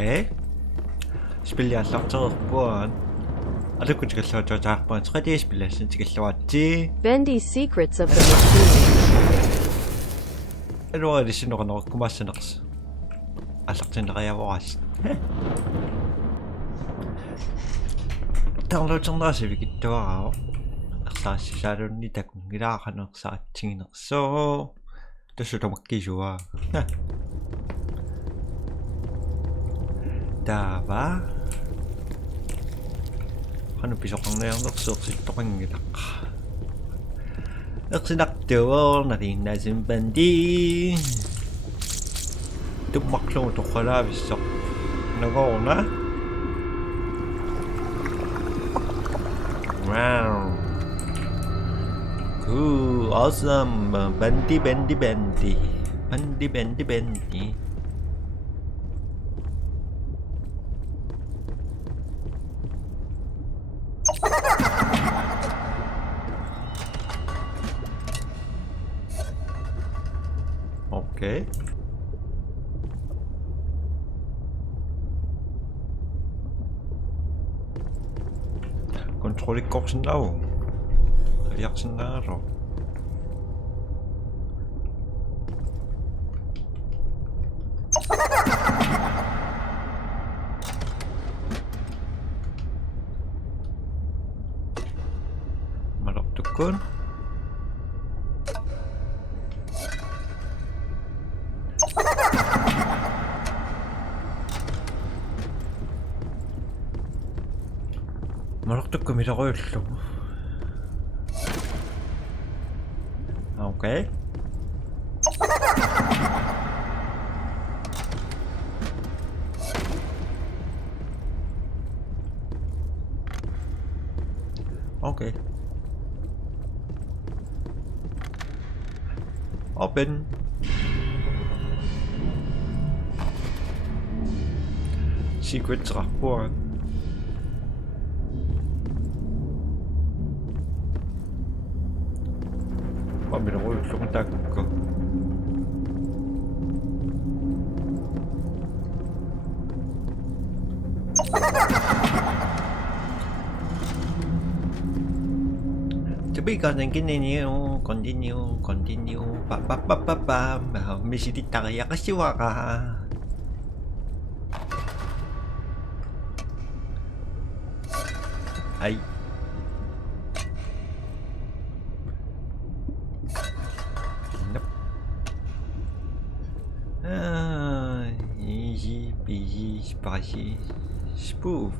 Okay. Spiliallartereqpuan. Alukku tikalluataaqpuan 3D-spillassin tikalluatsi. Bendy's Secrets of the Machine. Aluarisinnoqaneqkumaassineqs. Аллартинериавоras. Таалутернерасивикиттуараа. Ерсаассисаалунни такун илаақанерсаатсигинерсоо. Тассутамаккисуа. Тава. Хану писоқарниарнерсеерситтоқангилаққа. Ерсинартуор нариннасим Bendy. Tummaklung toqalaavissaq nagoorna. Wow. Cool, awesome. Bendy. Bendy. Okay. Kontrollikkorsinlau. Riarsinnaaro. Malortukkun. Malortukku mileruullu. Okay. Okay. Open. Secrets rapport. Mileruullugu takku. To be continue. Pa. Misititariya kasiwaka. Ay. Easy peasy spicy spoof.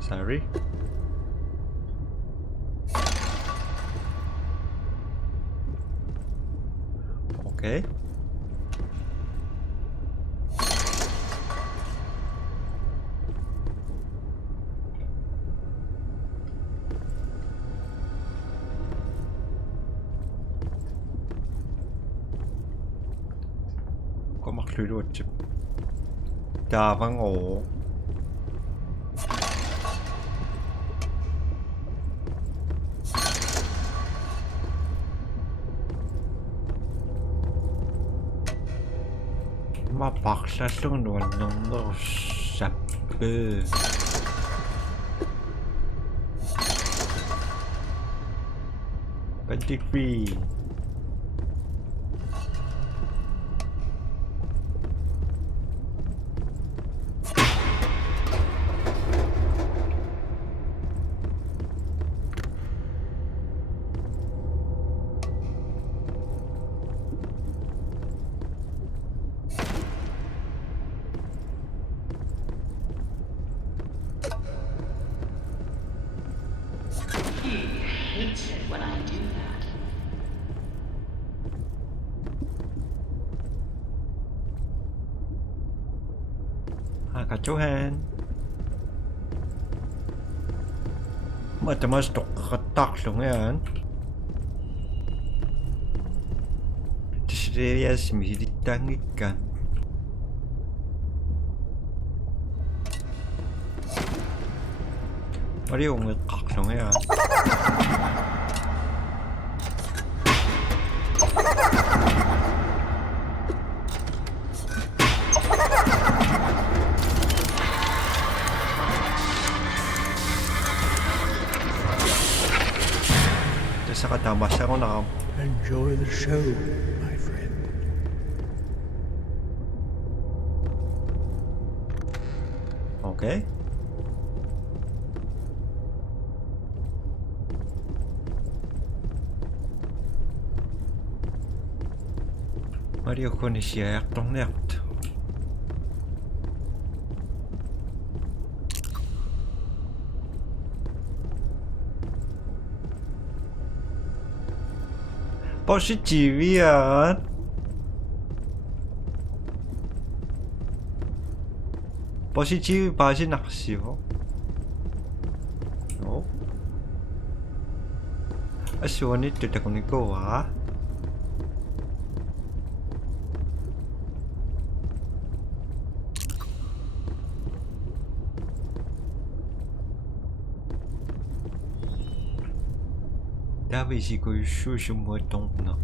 Sorry. Okay. Makluutsip. Taavang oo. Mapaqsallung nuannernersappe. Bendy. Hates it when I do that. Kacauhan. Mas toqattaarlunga yan. Tisrias misilittaangikkaan. Mariungeqqarlunga yan. masakata masako na. Enjoy the show, my friend. Okay. Mario konnichier hjärtonät. Positivian. Positivi basin aksio. No. Asuanit tuta kuniko wa. Davi si ko shushu mo tong na.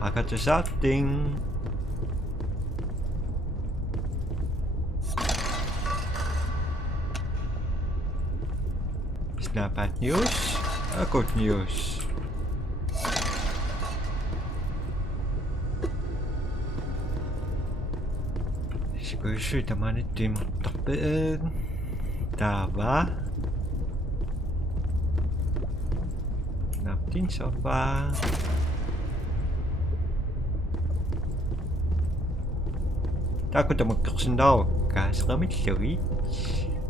I got the something. It's not bad news. Good news. Siguro naman ito yung matakbaan. Taba. Natin sa ba? Takot na magkakusundaw. Kasi kami lawit.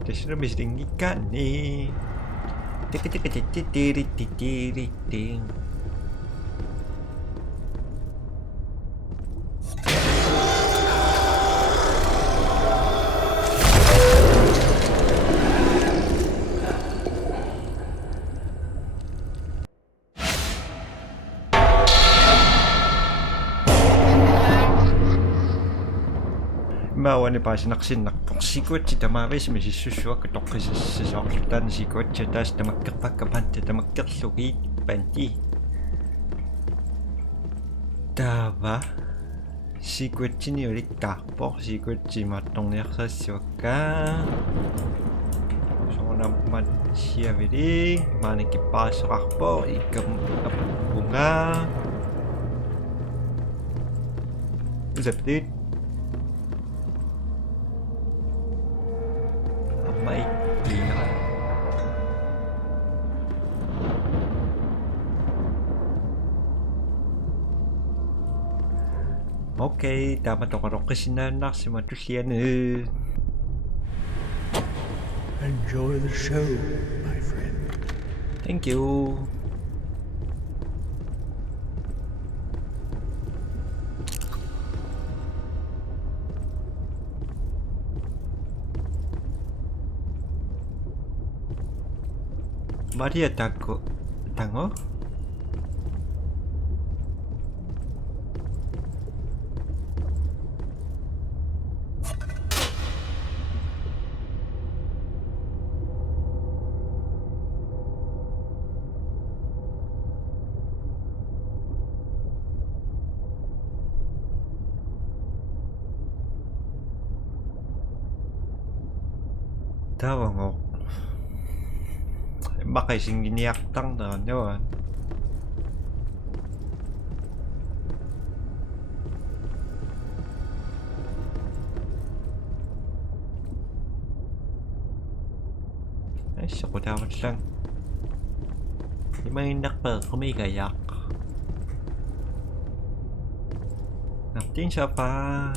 Tapos na may singikan eh. Tiki-tiki-tiki-tiri-tiri-tiri-ting. Mawan pa sinaksin nakpoksikot si Tamaris may sisuswa katok sa saklutan si kotse tas na magkapagkabante na magkarsukit Bendy. Taba si kotse ni ulit takpok si kotse matong niya sa suka. So naman siya bili manikipasok ako ikam bunga. Zapit. Okay, dapat ako rin kasi nanak si Matusyan eh. Enjoy the show, my friend. Thank you. Maria Tango? Tawang ako. Baka isang giniaktang na naman. Ay, ako dapat lang. Di mainak pa kumigayak. Naptin siya pa.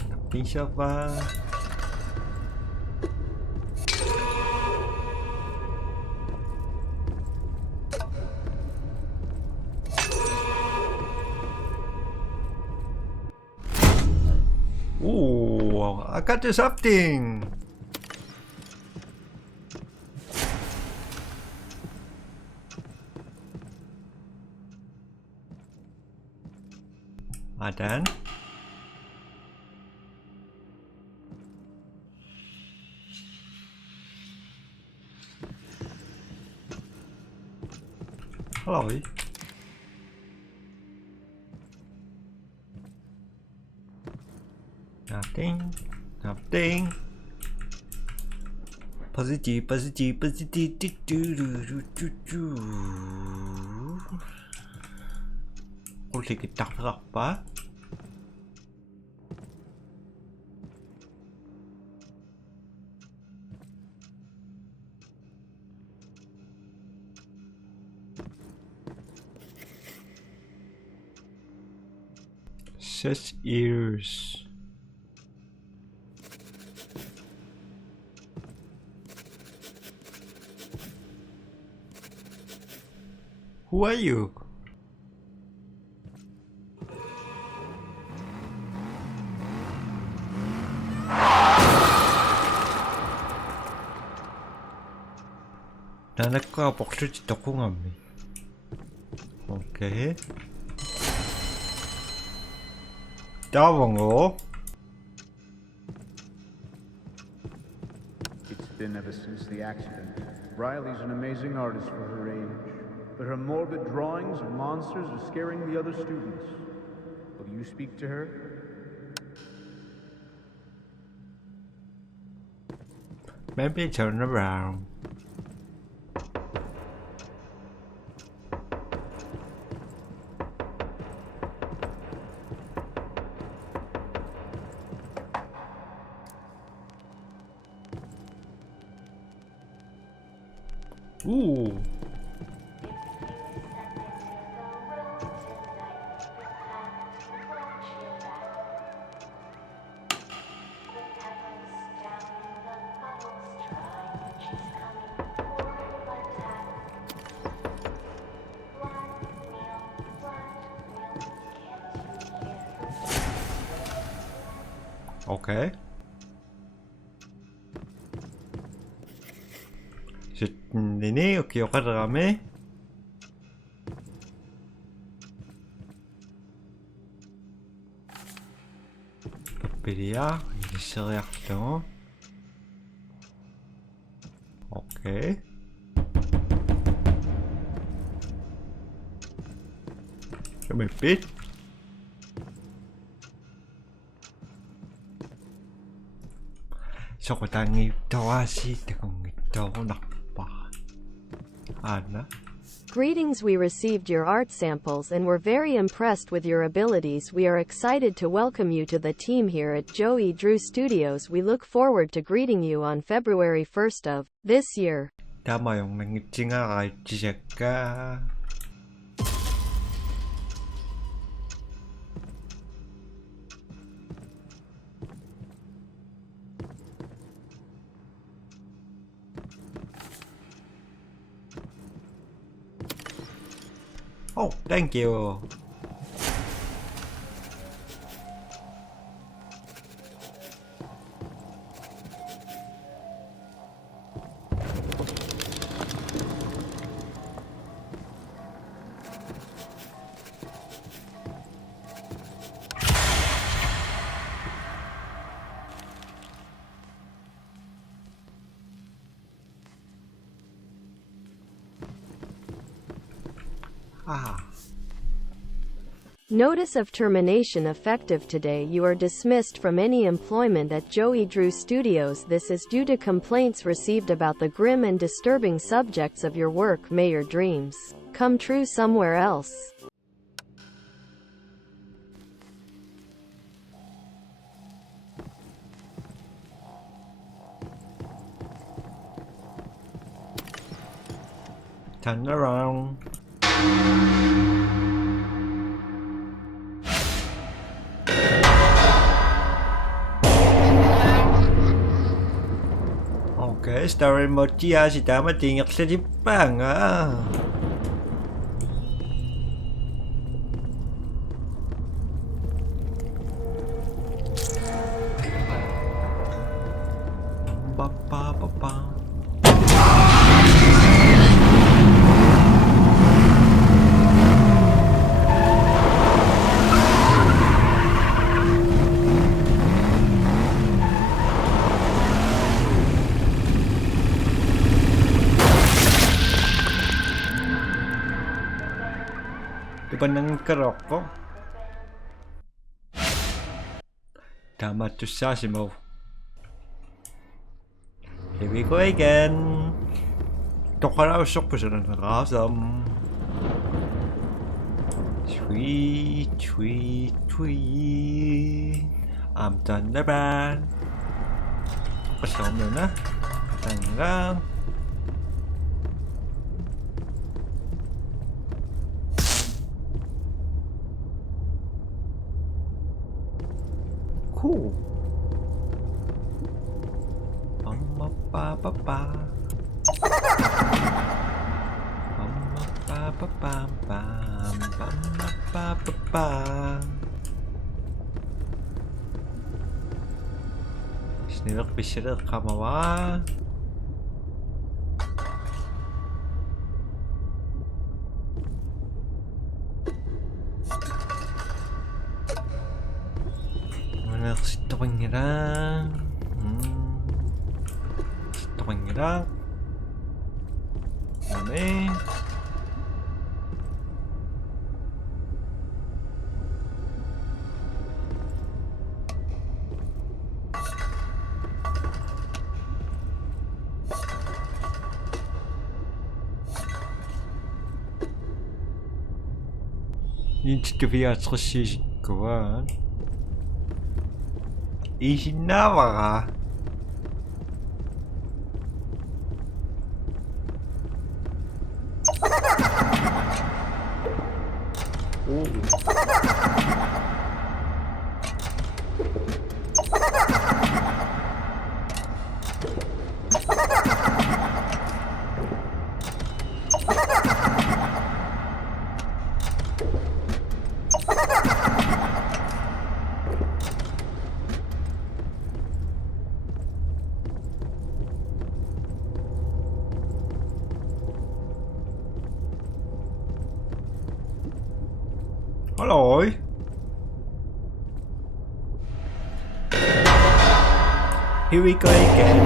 Ooh, I got you something. Adan. Hello. Nothing. Nothing. Positive, positive, positive. Ôi cái tóc lọc quá. Such ears. Who are you? 나나과 목소리 떡궁합니. 오케이. 따봉고. It's been ever since the accident. Riley's an amazing artist for her age, but her morbid drawings of monsters are scaring the other students. Will you speak to her? Maybe turn around. Ooh. Okay. Ini oke oke rame. Papilla, il serait actant. Ok. Je me pite. Sao ta nghĩ to gì thì không nghĩ to nặng ba. Anna. Greetings, we received your art samples and were very impressed with your abilities. We are excited to welcome you to the team here at Joey Drew Studios. We look forward to greeting you on February 1st of this year. Tama yung nangitinga kay Jessica. Oh, thank you. Notice of termination effective today. You are dismissed from any employment at Joey Drew Studios. This is due to complaints received about the grim and disturbing subjects of your work. May your dreams come true somewhere else. Turn around. Okay, story mode chia si tama tingak sa Jepang ah. Ba ba ba ba. Iba ng karok ko. Tamatusasimo. Here we go again. Toqaraussorpusalan raasam. Tweet, tweet, tweet. I'm done the band. Pasok mo na. Tangang. Cool. Pa pa pa. Pa pa pa pam pam pa pa pa. Snilok bisilir kamawa. Mana situ pengirang. Situ pengirang. Ini. Nintitu viatrussisikkuaan. Isinnaavara. Hello. Here we go again.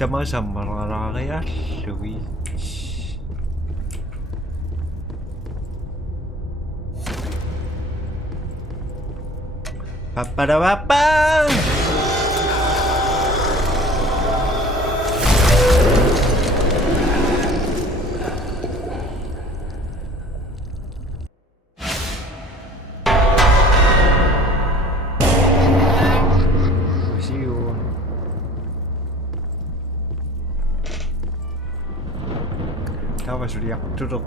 Tama sa mararaya, Luigi. Papadawapa! Was reacted up.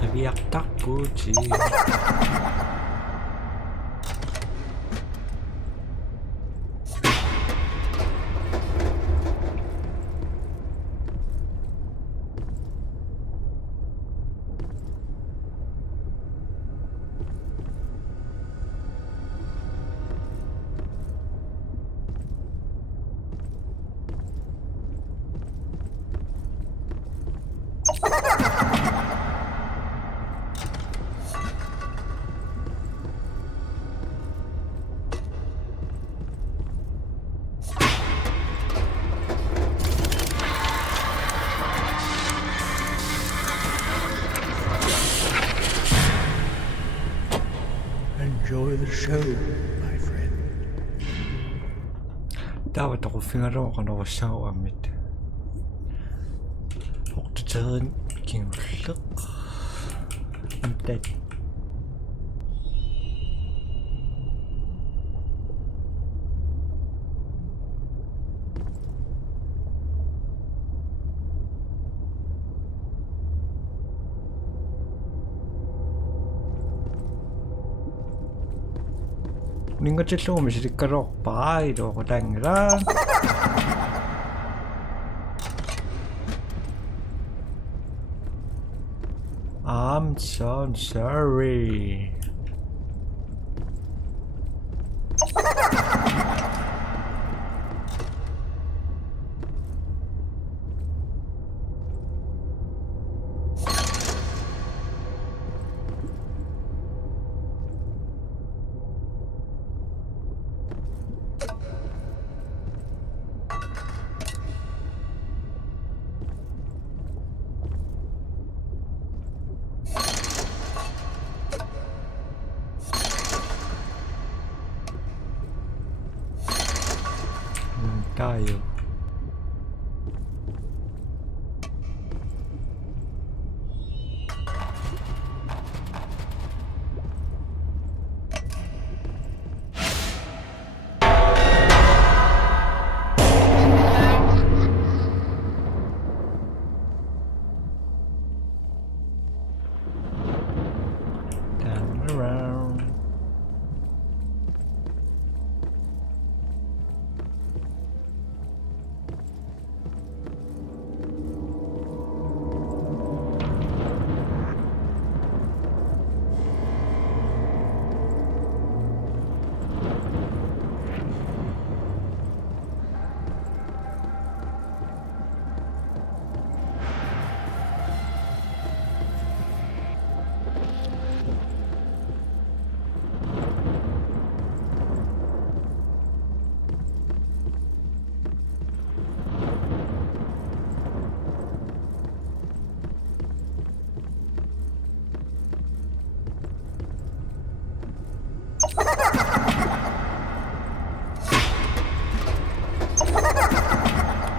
Kebiak tak kucing. Enjoy the show, my friend. Dapat ako fingaroon ako sa amit. Oktoon kinglok. I'm dead. Ningat siya lumis di karok pa ito ko tangiran. I'm so sorry. Tayo. Turn around.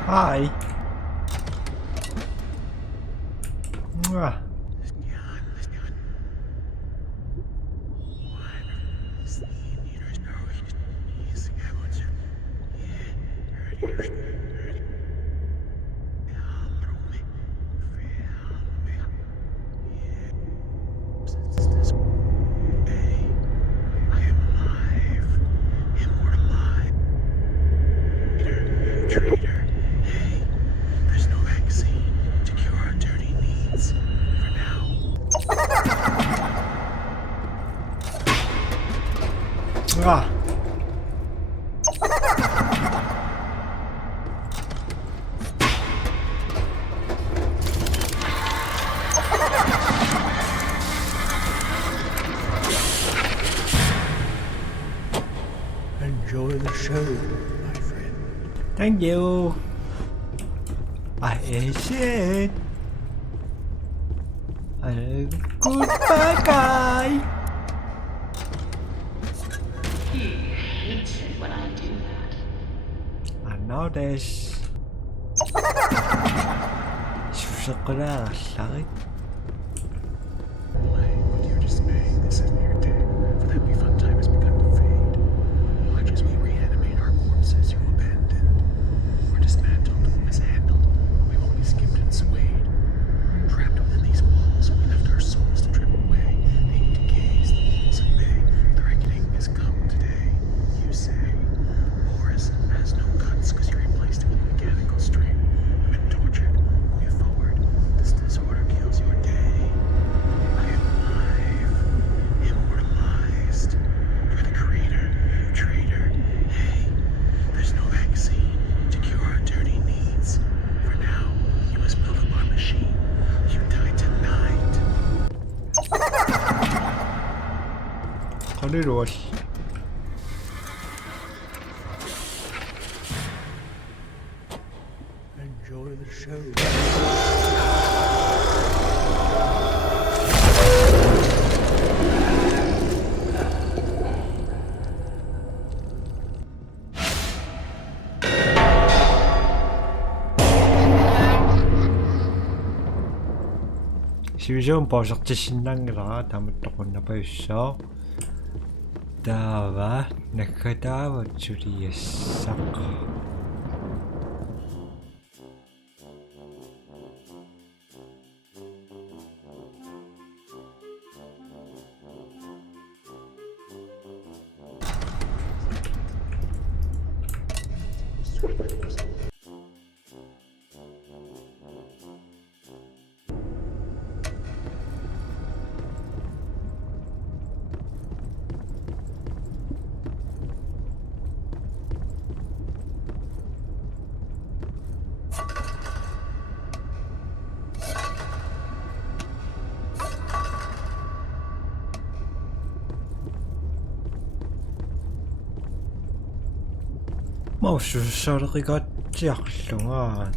Hi. Mwah. Ah. Enjoy the show, my friend. Thank you. I said. Goodbye, guy. He hates it when I do that. I know this. 수석 거라, sorry. Why, with your dismay, this isn't your day, for that fun time has begun to fade. Watch as we reanimate our corpses you abandoned, or dismantled, mishandled, we've only skimmed and swayed. Trapped within these walls, we left our souls to drip away, being decayed. Someday, the reckoning has come today, you say. Horus has no guts because you replaced it with a mechanical string. I've been tortured. Move forward. This disorder kills your day. I am alive, immortalized. You're the creator, you traitor. Hey, there's no vaccine to cure our dirty needs. For now, you must build up our machine. You die tonight. 거리로 Enjoy the show. 시우전 버섯지 신랑이라 다음에 또 만나봐 있어. 다와 내가 다와 줄이었어. маусsussаалеқигатсиарлунгаа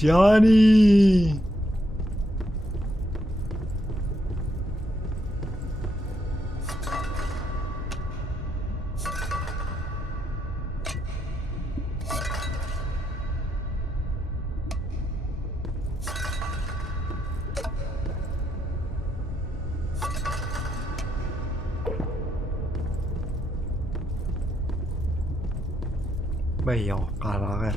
Shani bây giờ cả là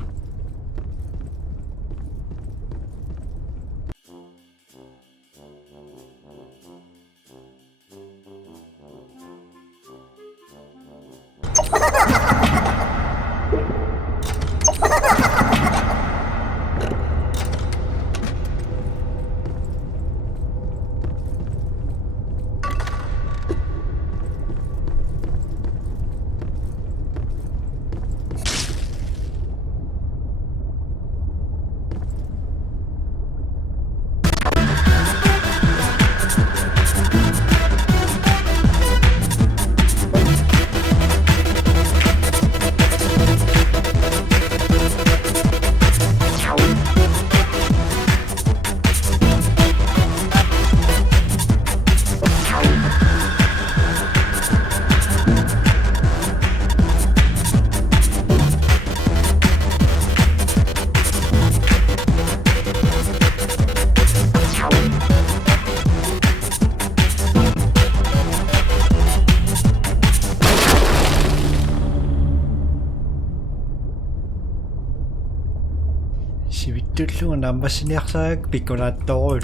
Sivittullunga nammassiniarsaak pikkunaattorul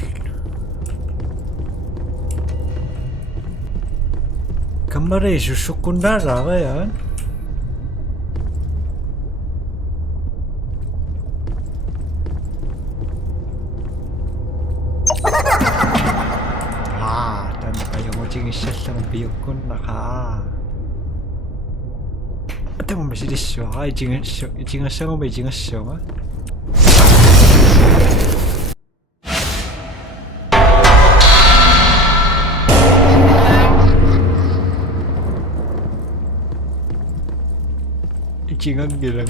kammari sussuqqunnaalaaria tanna qajumotingissallugu piukkunnaqa атамма силиссуара итингассагума итингассуга итингангилан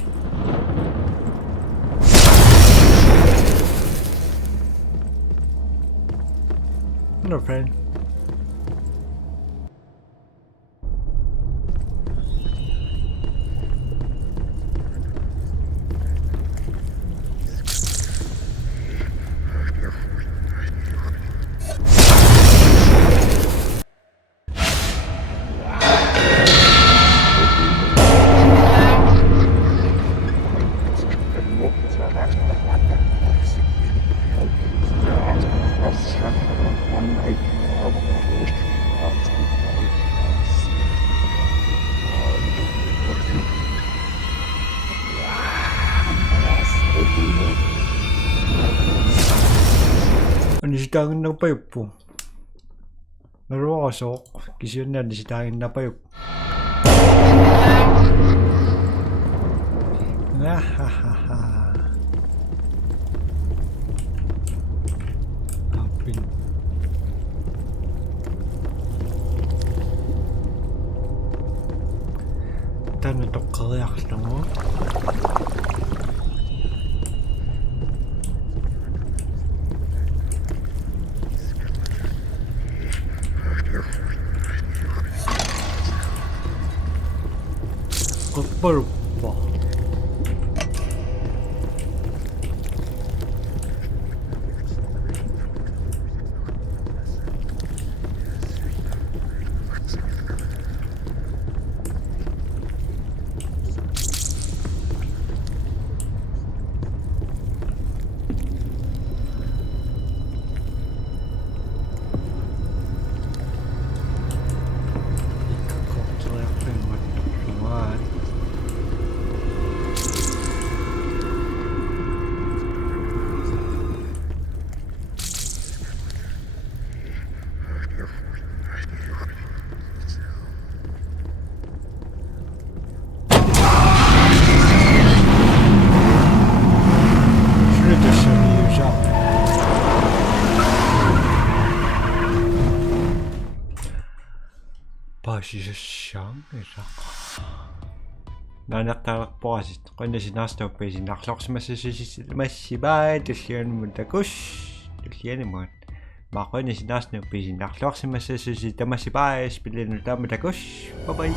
No friend. Nisitaanginnapajuppu naruaqasoq kisiunnian nisitaanginnapayup apin tanna toqqeriarlugu Purple. Sisangera. Nanaqtarpoasit qannasinarstuppisinarlorsimassisimassibaa tullianmutakus tullianimuat maqannisinarstuppisinarlorsimassisitamassibaa spillinutaamatakus bye bye.